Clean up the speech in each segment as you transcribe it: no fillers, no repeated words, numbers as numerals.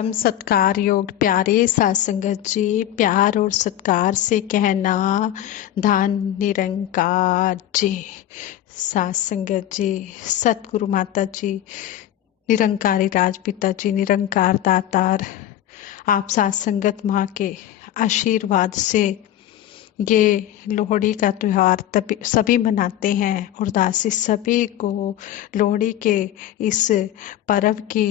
परम सत्कार योग प्यारे साथ संगत जी, प्यार और सत्कार से कहना धन निरंकार जी। साथ संगत जी, सतगुरु माता जी, निरंकारी राजपिता जी, निरंकार दातार, आप साथ संगत माँ के आशीर्वाद से ये लोहड़ी का त्योहार तभी सभी मनाते हैं और दासी सभी को लोहड़ी के इस पर्व की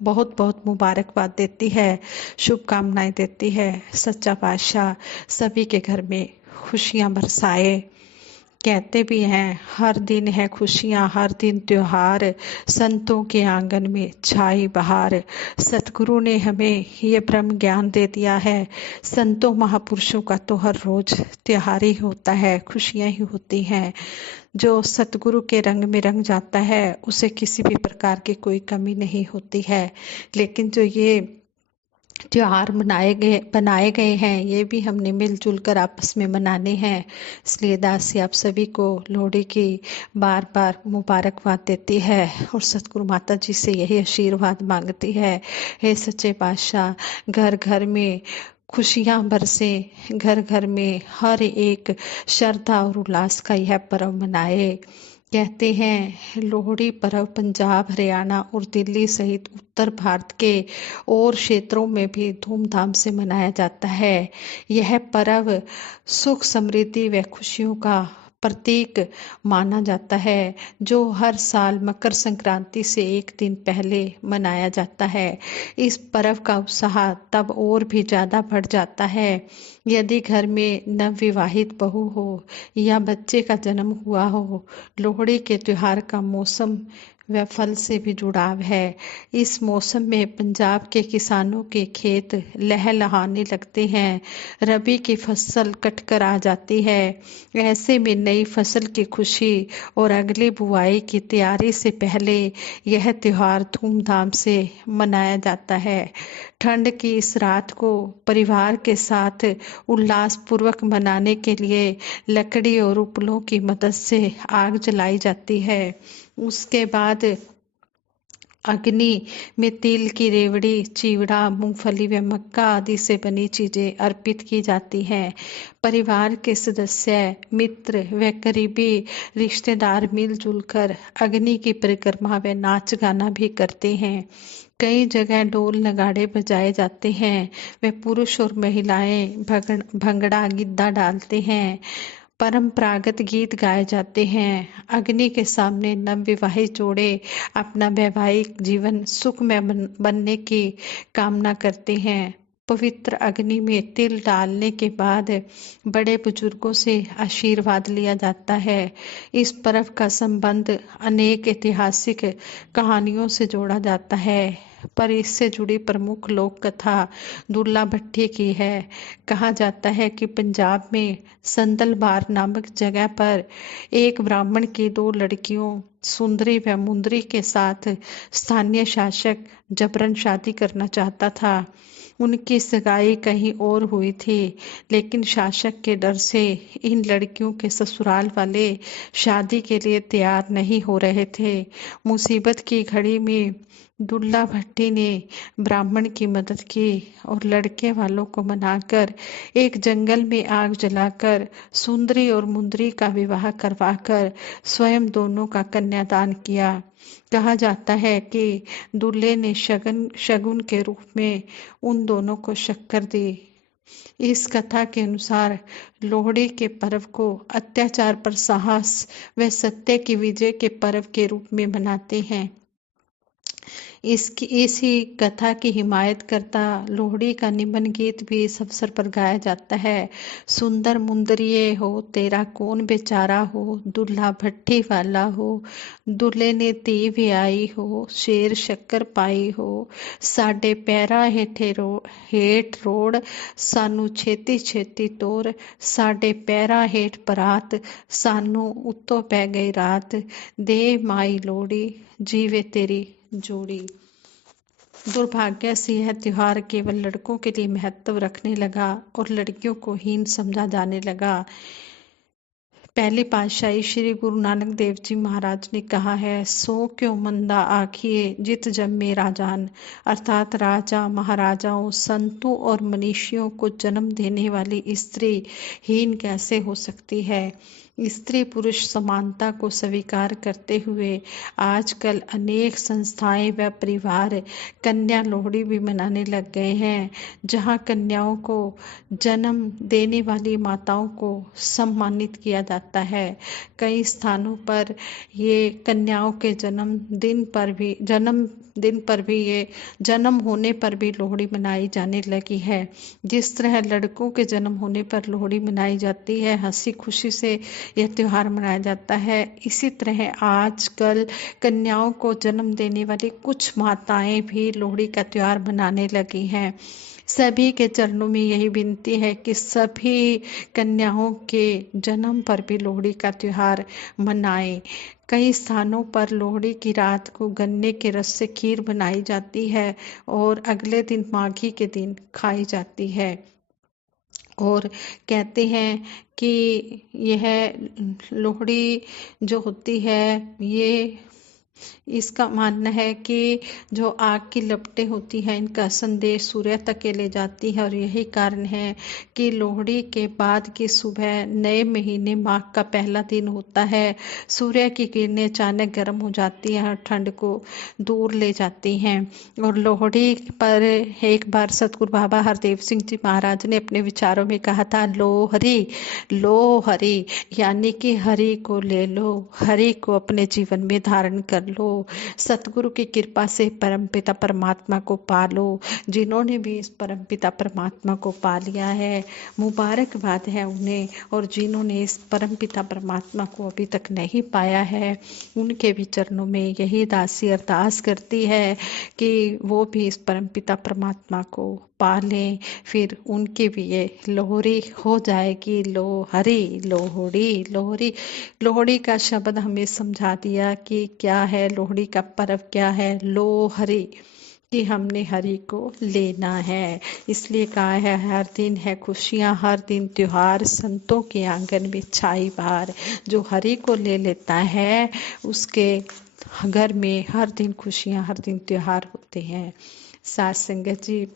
बहुत बहुत मुबारकबाद देती है, शुभकामनाएं देती है। सच्चा पातशाह सभी के घर में खुशियां बरसाए। कहते भी हैं हर दिन है खुशियां, हर दिन त्योहार, संतों के आंगन में छाई बहार। सतगुरु ने हमें ये ब्रह्म ज्ञान दे दिया है। संतों महापुरुषों का तो हर रोज त्योहार ही होता है, खुशियां ही होती हैं। जो सतगुरु के रंग में रंग जाता है उसे किसी भी प्रकार की कोई कमी नहीं होती है। लेकिन जो ये त्योहार बनाए गए हैं, ये भी हमने मिलजुल कर आपस में मनाने हैं। इसलिए दासी आप सभी को लोहड़ी की बार बार मुबारकबाद देती है और सतगुरु माता जी से यही आशीर्वाद मांगती है, हे सच्चे पातशाह घर घर में खुशियां बरसे, घर घर में हर एक श्रद्धा और उल्लास का यह पर्व मनाए। कहते हैं लोहड़ी पर्व पंजाब, हरियाणा और दिल्ली सहित उत्तर भारत के और क्षेत्रों में भी धूमधाम से मनाया जाता है। यह पर्व सुख, समृद्धि व खुशियों का प्रतीक माना जाता है, जो हर साल मकर संक्रांति से एक दिन पहले मनाया जाता है। इस पर्व का उत्साह तब और भी ज़्यादा बढ़ जाता है यदि घर में नवविवाहित बहू हो या बच्चे का जन्म हुआ हो। लोहड़ी के त्योहार का मौसम व फल से भी जुड़ाव है। इस मौसम में पंजाब के किसानों के खेत लहलहाने लगते हैं, रबी की फसल कटकर आ जाती है। ऐसे में नई फसल की खुशी और अगली बुआई की तैयारी से पहले यह त्योहार धूमधाम से मनाया जाता है। ठंड की इस रात को परिवार के साथ उल्लास पूर्वक मनाने के लिए लकड़ी और उपलों की मदद से आग जलाई जाती है। उसके बाद अग्नि में तिल की रेवड़ी, चिवड़ा, मूंगफली व मक्का आदि से बनी चीजें अर्पित की जाती हैं। परिवार के सदस्य, मित्र व करीबी रिश्तेदार मिलजुल कर अग्नि की परिक्रमा व नाच गाना भी करते हैं। कई जगह ढोल नगाड़े बजाए जाते हैं व पुरुष और महिलाएं भंगड़ा गिद्दा डालते हैं। परंपरागत गीत गाए जाते हैं। अग्नि के सामने नवविवाहित जोड़े अपना वैवाहिक जीवन सुखमय बनने की कामना करते हैं। पवित्र अग्नि में तिल डालने के बाद बड़े बुजुर्गों से आशीर्वाद लिया जाता है। इस पर्व का संबंध अनेक ऐतिहासिक कहानियों से जोड़ा जाता है, पर इससे जुड़ी प्रमुख लोक कथा दुल्ला भट्टी की है। कहा जाता है कि पंजाब में संदलबार नामक जगह पर एक ब्राह्मण की दो लड़कियों सुंदरी व मुंदरी के साथ स्थानीय शासक जबरन शादी करना चाहता था। उनकी सगाई कहीं और हुई थी, लेकिन शासक के डर से इन लड़कियों के ससुराल वाले शादी के लिए तैयार नहीं हो रहे थे। मुसीबत की घड़ी में दुल्ला भट्टी ने ब्राह्मण की मदद की और लड़के वालों को मनाकर एक जंगल में आग जलाकर सुंदरी और मुंदरी का विवाह करवाकर स्वयं दोनों का कन्यादान किया। कहा जाता है कि दूल्हे ने शगुन के रूप में उन दोनों को शक्कर दी। इस कथा के अनुसार लोहड़ी के पर्व को अत्याचार पर साहस व सत्य की विजय के पर्व के रूप में मनाते हैं। इसी कथा की हिमायत करता लोहड़ी का निबन गीत भी इस अवसर पर गाया जाता है। सुंदर मुंदरिये हो, तेरा कौन बेचारा हो, दुल्हा भट्टी वाला हो, दुल्हे ने धी ब्याई हो, शेर शक्कर पाई हो, साडे पैरा हेठ रोड़, सानू छेती छेती तोर, साडे पैरा हेठ परात, सानू उत्तों पै गई रात, दे माई लोहड़ी, जीवे तेरी जोड़ी। दुर्भाग्य से यह त्योहार केवल लड़कों के लिए महत्व रखने लगा और लड़कियों को हीन समझा जाने लगा। पहली पातशाही श्री गुरु नानक देव जी महाराज ने कहा है, सो क्यों मंदा आखिए जित जन्मे राजान, अर्थात राजा महाराजाओं संतों और मनीषियों को जन्म देने वाली स्त्री हीन कैसे हो सकती है। स्त्री पुरुष समानता को स्वीकार करते हुए आजकल अनेक संस्थाएं व परिवार कन्या लोहड़ी भी मनाने लग गए हैं, जहां कन्याओं को जन्म देने वाली माताओं को सम्मानित किया जाता है। कई स्थानों पर ये कन्याओं के जन्म होने पर भी लोहड़ी मनाई जाने लगी है। जिस तरह लड़कों के जन्म होने पर लोहड़ी मनाई जाती है, हंसी खुशी से यह त्योहार मनाया जाता है, इसी तरह आजकल कन्याओं को जन्म देने वाली कुछ माताएं भी लोहड़ी का त्योहार मनाने लगी हैं। सभी के चरणों में यही विनती है कि सभी कन्याओं के जन्म पर भी लोहड़ी का त्योहार मनाएं। कई स्थानों पर लोहड़ी की रात को गन्ने के रस से खीर बनाई जाती है और अगले दिन माघी के दिन खाई जाती है। और कहते हैं कि यह लोहड़ी जो होती है, ये इसका मानना है कि जो आग की लपटें होती हैं, इनका संदेश सूर्य तक के ले जाती है और यही कारण है कि लोहड़ी के बाद की सुबह नए महीने माघ का पहला दिन होता है। सूर्य की किरणें अचानक गर्म हो जाती हैं और ठंड को दूर ले जाती हैं। और लोहड़ी पर एक बार सतगुरु बाबा हरदेव सिंह जी महाराज ने अपने विचारों में कहा था, लोहरी लो हरि, यानी कि हरि को ले लो, हरि को अपने जीवन में धारण कर लो, सतगुरु की कृपा से परमपिता परमात्मा को पालो। जिन्होंने भी इस परमपिता परमात्मा को पा लिया है, मुबारकबाद है उन्हें, और जिन्होंने इस परमपिता परमात्मा को अभी तक नहीं पाया है, उनके भी चरणों में यही दासी अरदास करती है कि वो भी इस परमपिता परमात्मा को पा लें, फिर उनकी भी ये लोहरी हो जाएगी। लोहरी लोहड़ी लोहड़ी लोहड़ी का शब्द हमें समझा दिया कि क्या है लोहड़ी का पर्व, क्या है लोहरी, कि हमने हरि को लेना है। इसलिए कहा है, हर दिन है खुशियाँ, हर दिन त्योहार, संतों के आंगन में छाई बहार। जो हरि को ले लेता है उसके घर में हर दिन खुशियाँ, हर दिन त्योहार होते हैं। साथ संगत जी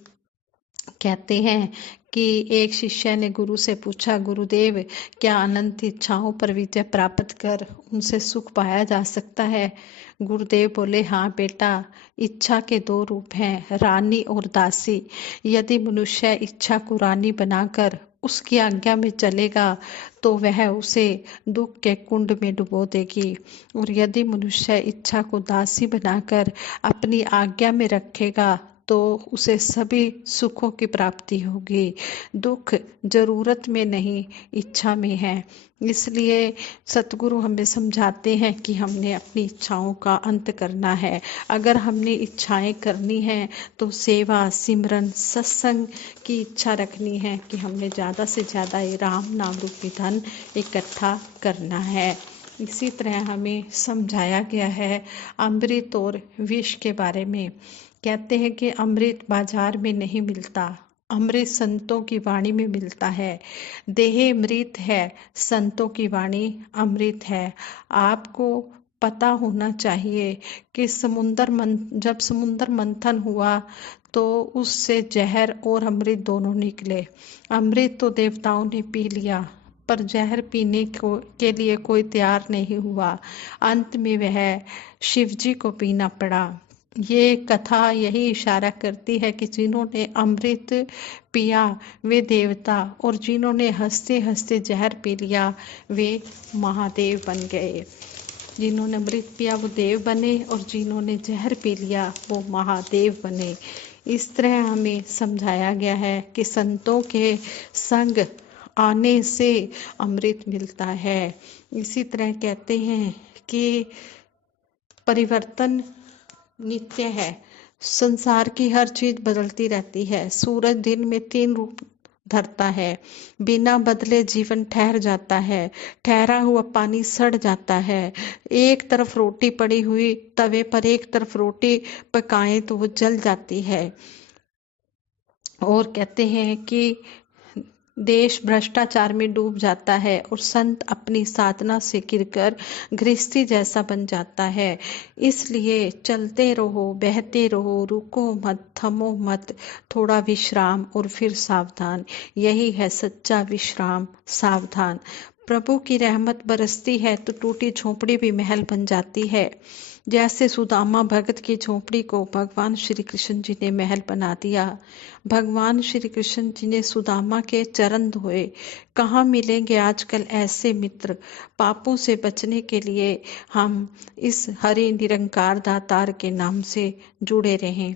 कहते हैं कि एक शिष्य ने गुरु से पूछा, गुरुदेव क्या अनंत इच्छाओं पर विजय प्राप्त कर उनसे सुख पाया जा सकता है। गुरुदेव बोले, हाँ बेटा, इच्छा के दो रूप हैं, रानी और दासी। यदि मनुष्य इच्छा को रानी बनाकर उसकी आज्ञा में चलेगा तो वह उसे दुख के कुंड में डुबो देगी, और यदि मनुष्य इच्छा को दासी बनाकर अपनी आज्ञा में रखेगा तो उसे सभी सुखों की प्राप्ति होगी। दुख जरूरत में नहीं, इच्छा में है। इसलिए सतगुरु हमें समझाते हैं कि हमने अपनी इच्छाओं का अंत करना है। अगर हमने इच्छाएं करनी है तो सेवा, सिमरन, सत्संग की इच्छा रखनी है कि हमने ज़्यादा से ज़्यादा ये राम नाम रूपी धन इकट्ठा करना है। इसी तरह हमें समझाया गया है अमृत और विष के बारे में। कहते हैं कि अमृत बाजार में नहीं मिलता, अमृत संतों की वाणी में मिलता है। देह मृत है, संतों की वाणी अमृत है। आपको पता होना चाहिए कि जब समुंदर मंथन हुआ तो उससे जहर और अमृत दोनों निकले। अमृत तो देवताओं ने पी लिया, पर जहर पीने के लिए कोई तैयार नहीं हुआ। अंत में वह शिवजी को पीना पड़ा। ये कथा यही इशारा करती है कि जिन्होंने अमृत पिया वे देवता, और जिन्होंने हंसते हंसते जहर पी लिया वे महादेव बन गए। जिन्होंने अमृत पिया वो देव बने, और जिन्होंने जहर पी लिया वो महादेव बने। इस तरह हमें समझाया गया है कि संतों के संग आने से अमृत मिलता है। इसी तरह कहते हैं कि परिवर्तन नित्य है, संसार की हर चीज बदलती रहती है। सूरज दिन में 3 रूप धरता है, बिना बदले जीवन ठहर जाता है, ठहरा हुआ पानी सड़ जाता है। एक तरफ रोटी पड़ी हुई तवे पर एक तरफ रोटी पकाएं तो वो जल जाती है। और कहते हैं कि देश भ्रष्टाचार में डूब जाता है और संत अपनी साधना से गिरकर गृहस्थी जैसा बन जाता है। इसलिए चलते रहो, बहते रहो, रुको मत, थमो मत, थोड़ा विश्राम और फिर सावधान। यही है सच्चा विश्राम, सावधान। प्रभु की रहमत बरसती है तो टूटी झोपड़ी भी महल बन जाती है। जैसे सुदामा भगत की झोपड़ी को भगवान श्री कृष्ण जी ने महल बना दिया। भगवान श्री कृष्ण जी ने सुदामा के चरण धोए। कहाँ मिलेंगे आजकल ऐसे मित्र। पापों से बचने के लिए हम इस हरि निरंकार दातार के नाम से जुड़े रहें।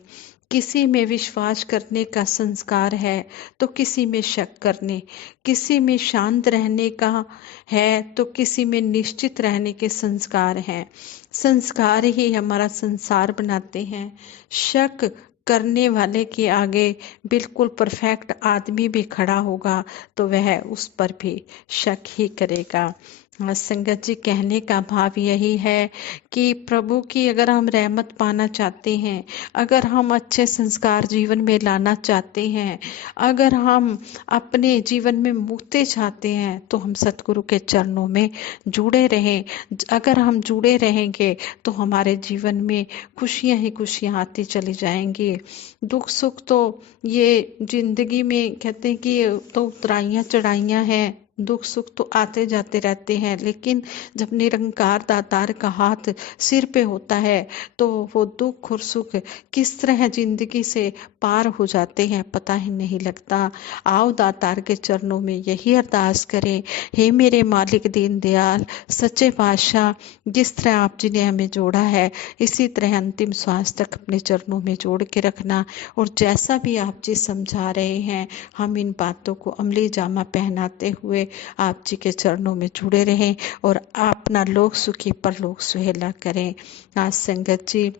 किसी में विश्वास करने का संस्कार है तो किसी में शक करने, किसी में शांत रहने का है तो किसी में निश्चित रहने के संस्कार हैं। संस्कार ही हमारा संसार बनाते हैं। शक करने वाले के आगे बिल्कुल परफेक्ट आदमी भी खड़ा होगा तो वह उस पर भी शक ही करेगा। संगत जी, कहने का भाव यही है कि प्रभु की अगर हम रहमत पाना चाहते हैं, अगर हम अच्छे संस्कार जीवन में लाना चाहते हैं, अगर हम अपने जीवन में मुक्ति चाहते हैं तो हम सतगुरु के चरणों में जुड़े रहें। अगर हम जुड़े रहेंगे तो हमारे जीवन में खुशियां ही खुशियां आती चली जाएंगी। दुख सुख तो ये जिंदगी में कहते हैं कि ये तो उतराइयां चढ़ाइयां हैं, दुख सुख तो आते जाते रहते हैं, लेकिन जब निरंकार दातार का हाथ सिर पे होता है तो वो दुख और सुख किस तरह जिंदगी से पार हो जाते हैं पता ही नहीं लगता। आओ दातार के चरणों में यही अरदास करें, हे मेरे मालिक दीन दयाल सच्चे पातशाह, जिस तरह आप जी ने हमें जोड़ा है इसी तरह अंतिम श्वास तक अपने चरणों में जोड़ के रखना। और जैसा भी आप जी समझा रहे हैं हम इन बातों को अमली जामा पहनाते हुए आप जी के चरणों में जुड़े रहें और अपना लोक सुखी परलोक सुहेला करें। आज संगत जी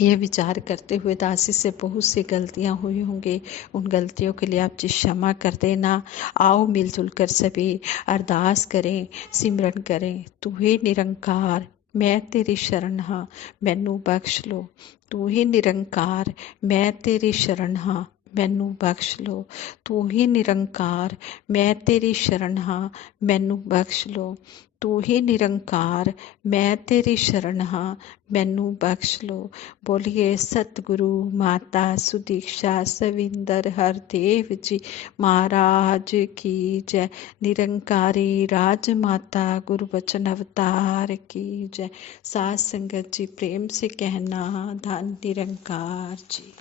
ये विचार करते हुए दासी से बहुत सी गलतियां हुई होंगी, उन गलतियों के लिए आप जी क्षमा कर देना। आओ मिलजुल कर सभी अरदास करें, सिमरन करें। तू ही निरंकार मैं तेरी शरण हाँ, मैनू बख्श लो। तू ही निरंकार मैं तेरी शरण हाँ, मैनू बख्श लो। तू ही निरंकार मैं तेरी शरण हाँ, मैनू बख्श लो। तू ही निरंकार मैं तेरी शरण हाँ, मैनू बख्श लो। बोलिए सतगुरु माता सुदीक्षा सविंदर हरदेव जी महाराज की जय। निरंकारी राज माता गुरु वचन अवतार की जय। साथ संगत जी प्रेम से कहना धन निरंकार जी।